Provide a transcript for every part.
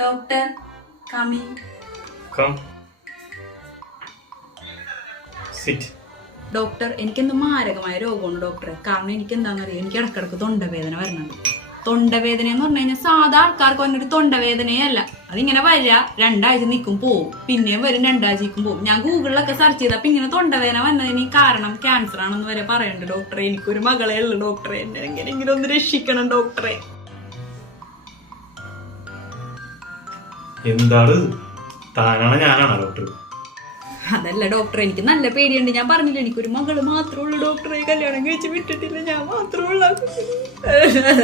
Doctor, coming. Come. Sit. Doctor എനിക്കെന്ത് മാരകമായ രോഗമാണ് ഡോക്ടറെ. കാരണം എനിക്ക് എന്താണെന്നറിയാം, എനിക്ക് ഇടക്കിടക്ക് തൊണ്ടവേദന വരണുണ്ട്. തൊണ്ടവേദന എന്ന് പറഞ്ഞു കഴിഞ്ഞാൽ സാധാ ആൾക്കാർക്ക് വന്നൊരു തൊണ്ടവേദനയേ അല്ല. അതിങ്ങനെ വരിക, 2 ആഴ്ച നിൽക്കും പോവും, പിന്നെയും വരും 2 ആഴ്ചക്കും പോവും. ഞാൻ ഗൂഗിളിലൊക്കെ സെർച്ച് ചെയ്തപ്പോ ഇങ്ങനെ തൊണ്ടവേദന വന്നതിന് കാരണം ക്യാൻസർ ആണെന്ന് വരെ പറയുന്നുണ്ട് ഡോക്ടറെ. എനിക്കൊരു മകളേ ഉള്ളു ഡോക്ടറെ, എന്നെ എങ്ങനെയെങ്കിലും ഒന്ന് രക്ഷിക്കണം ഡോക്ടറെ. എന്താണ് താനാണ് ഞാനാണ് ഡോക്ടർ? അതല്ല ഡോക്ടറെ, എനിക്ക് നല്ല പേടിയുണ്ട്. ഞാൻ പറഞ്ഞില്ല, എനിക്കൊരു മകള് മാത്രമേ ഉള്ളൂ ഡോക്ടറെ. കല്യാണം കഴിച്ച് വിട്ടിട്ടില്ല, ഞാൻ മാത്രമേ ഉള്ളൂ.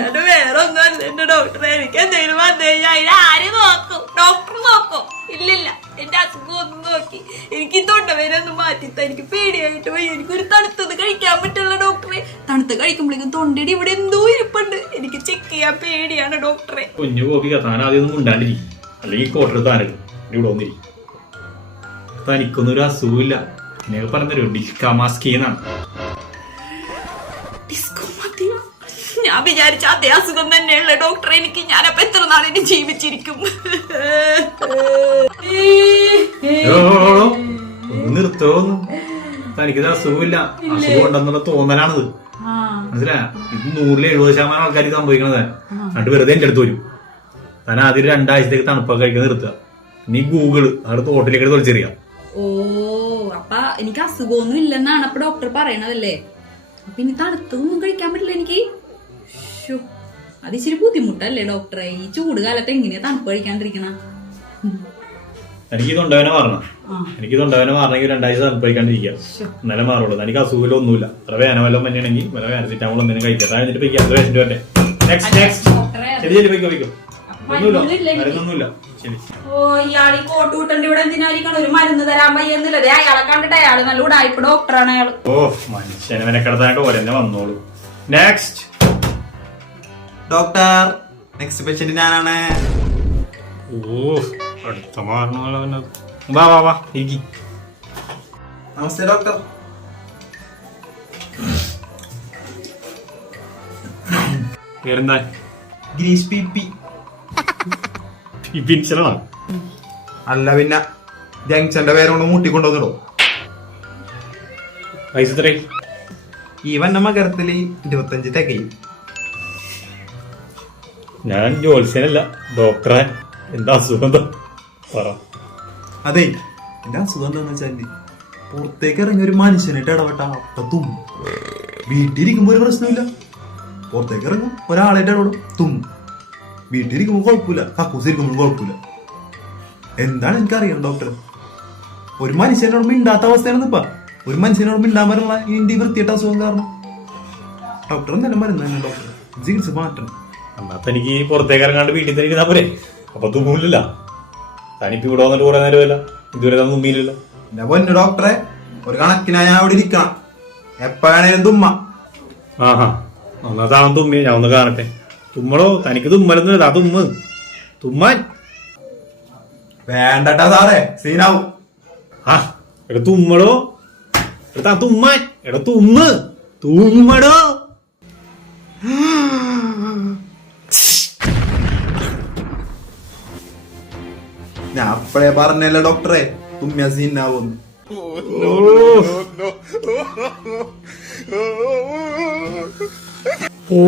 അത് വേറെ ഒന്നും അല്ല എന്റെ ഡോക്ടറെ. എനിക്ക് എന്തെങ്കിലും വന്നു കഴിഞ്ഞാൽ ആര് നോക്കും? ഡോക്ടർ നോക്കും? ഇല്ലില്ല, എന്റെ അസുഖം ഒന്നും നോക്കി എനിക്ക് തൊണ്ടവേദന ഒന്ന് മാറ്റിത്ത. എനിക്ക് പേടിയായിട്ട് പോയി. എനിക്കൊരു തണുത്തത് കഴിക്കാൻ പറ്റില്ല ഡോക്ടറെ. തണുത്ത് കഴിക്കുമ്പോഴേക്കും തൊണ്ടയുടെ ഇവിടെ എന്തോ ഇരിപ്പുണ്ട്. എനിക്ക് ചെക്ക് ചെയ്യാൻ പേടിയാണ് ഡോക്ടറെ. കുഞ്ഞു ഗോപിക, താൻ ആദ്യം ഒന്നും ഉണ്ടാണ്ടിരിക്കും, അല്ലെങ്കിൽ കോട്ടർ താനെടുക്കും. ഇവിടെ വന്നിരിക്കും. തനിക്കൊന്നൊരു അസുഖമില്ല. നിങ്ങൾ പറഞ്ഞൊരു ഡിസ്കാമാസ്കി എന്നാണ്. ഞാൻ വിചാരിച്ച അതേ അസുഖം തന്നെയുള്ള ഡോക്ടർ എനിക്ക്. ഞാനപ്പോ എത്ര നാളിന് ജീവിച്ചിരിക്കും? നിർത്തോന്ന്. തനിക്കിത് അസുഖമില്ല, അസുഖം ഉണ്ടെന്നുള്ള തോന്നലാണിത്. മനസ്സിലാ? ഇത് 170% ആൾക്കാർ സംഭവിക്കണത്. എന്നിട്ട് വെറുതെ എന്റെ അടുത്ത് വരും. താൻ ആദ്യം 2 ആഴ്ചത്തേക്ക് തണുപ്പൊക്കെ കഴിക്കാൻ നിർത്തുക. നീ ഗൂഗിള് അവിടെ ഹോട്ടലിലേക്ക് തൊളിച്ചെറിയാം. ഓ, അപ്പൊ എനിക്ക് അസുഖമൊന്നും ഇല്ലെന്നാണ് അപ്പൊ ഡോക്ടർ പറയണതല്ലേ? അപ്പൊ ഇനി തണുത്തതൊന്നും കഴിക്കാൻ പറ്റില്ല എനിക്ക്. അത് ഇച്ചിരി ബുദ്ധിമുട്ടല്ലേ ഡോക്ടറെ? ഈ ചൂട് കാലത്ത് എങ്ങനെയാ തണുപ്പ് കഴിക്കാണ്ടിരിക്കണ? എനിക്ക് തൊണ്ടവേന മാറണം. എനിക്ക് തൊണ്ടവേന മാറണമെങ്കിൽ 2 ആഴ്ച തണുപ്പ് കഴിക്കാണ്ടിരിക്കുക, എന്നാലേ മാറുള്ളൂ. എനിക്ക് അസുഖം ഒന്നുമില്ല. അത്ര വേന വല്ലതും തന്നെയാണെങ്കിൽ വല്ല പാരസിറ്റാമോൾ എന്തെങ്കിലും കഴിക്കാം. കഴിഞ്ഞിട്ട് പോയി അത് പേഷ്യന്റ് വരട്ടെ. ശരി പോയിക്കോ. മരുന്നൊന്നുമില്ല. ശരി. ഓ, ഇയാളീ കോട്ടൂട്ടന്റെ ഇവിടെ എന്തിനായിരിക്കണം? ഒരു മരുന്ന് തരാൻ വയ്യെന്നില്ലതേ. അയാളെ കണ്ടിട്ട് അയാള് നല്ല ഉടായ്പ ഡോക്ടറാണ് അയാള്. ഓ, മനുഷ്യനെ മെനക്കെടുത്തായിട്ട് പോലെ തന്നെ വന്നോളൂ. നെക്സ്റ്റ് ഡോക്ടർ, നെക്സ്റ്റ് പേഷ്യന്റ് ഞാനാണ്. ഓ, അടുത്ത മാറണല്ലോ. വാ ഇരിക്കി. നമസ്തേ ഡോക്ടർ. പേരെന്താ? ഗ്രീസ് പി. അല്ല പിന്നെ ജംഗ്ഷന്റെ പേരോണ്ട് മൂട്ടിക്കൊണ്ടുവന്നിടോ. പൈസ എത്ര? ഈ വന്ന മകരത്തില് 25 തികയും. ഞാൻ ജോത്സ്യനല്ല ഡോക്ടറെ. എന്താ അസുഖം പറ. അതെ, എന്റെ അസുഖം എന്താന്ന് വെച്ചാല് പുറത്തേക്ക് ഇറങ്ങി ഒരു മനുഷ്യനായിട്ട് ഇടപെട്ട അപ്പത്തും. വീട്ടിലിരിക്കുമ്പോ ഒരു പ്രശ്നമില്ല, പുറത്തേക്ക് ഇറങ്ങും ഒരാളായിട്ട് ഇടപെടും, തുമ്മും. വീട്ടിലിരിക്കുമ്പോ കുഴപ്പമില്ല, കക്കൂസിരിക്കുമ്പോഴും കുഴപ്പമില്ല. എന്താണ് എനിക്കറിയാം ഡോക്ടർ. ഒരു മനുഷ്യനോട് മിണ്ടാത്ത അവസ്ഥയാണ് ഇപ്പൊ. ഒരു മനുഷ്യനോട് മിണ്ടാൻ പറ്റുള്ള ഇന്ത്യ വൃത്തിയിട്ട അസുഖം കാരണം. ഡോക്ടർ എന്തെല്ലാം മരുന്ന് തന്നെ ഡോക്ടർ, ചികിത്സ മാറ്റണം. എന്നാ തനിക്ക് പുറത്തേക്ക് ഇറങ്ങാണ്ട് വീട്ടിൽ തന്നെ ഇരുന്നാ പോരെ? അപ്പൊ തുമ്മില്ല. തനിക്ക് ഇവിടെ വന്നിട്ട് കുറെ നേരമല്ല, ഇതുവരെ തുമ്മിയില്ല. എന്റെ പൊന്നു ഡോക്ടറെ, ഒരു കണക്കിനാ ഞാൻ അവിടെ ഇരിക്കണം. എപ്പോഴാണേലും തുമ്മ. ആഹാ, എന്നാ താൻ തുമ്മി, ഞാൻ ഒന്ന് കാണട്ടെ. തുമ്മളോ? തനിക്ക് തുമ്മലൊന്നും താ തുമ്മ്. തുമ്മാൻ വേണ്ടട്ടാ സാറേ, സീനാവും. ആ, എടാ തുമ്മടോ. താ തുമ്മാൻ. എടാ തുമ്മ്, തുമ്മടോ. ഞാൻ അപ്പഴേ പറഞ്ഞല്ലേ ഡോക്ടറെ, തുമ്മിയ സീനാവും. ഓ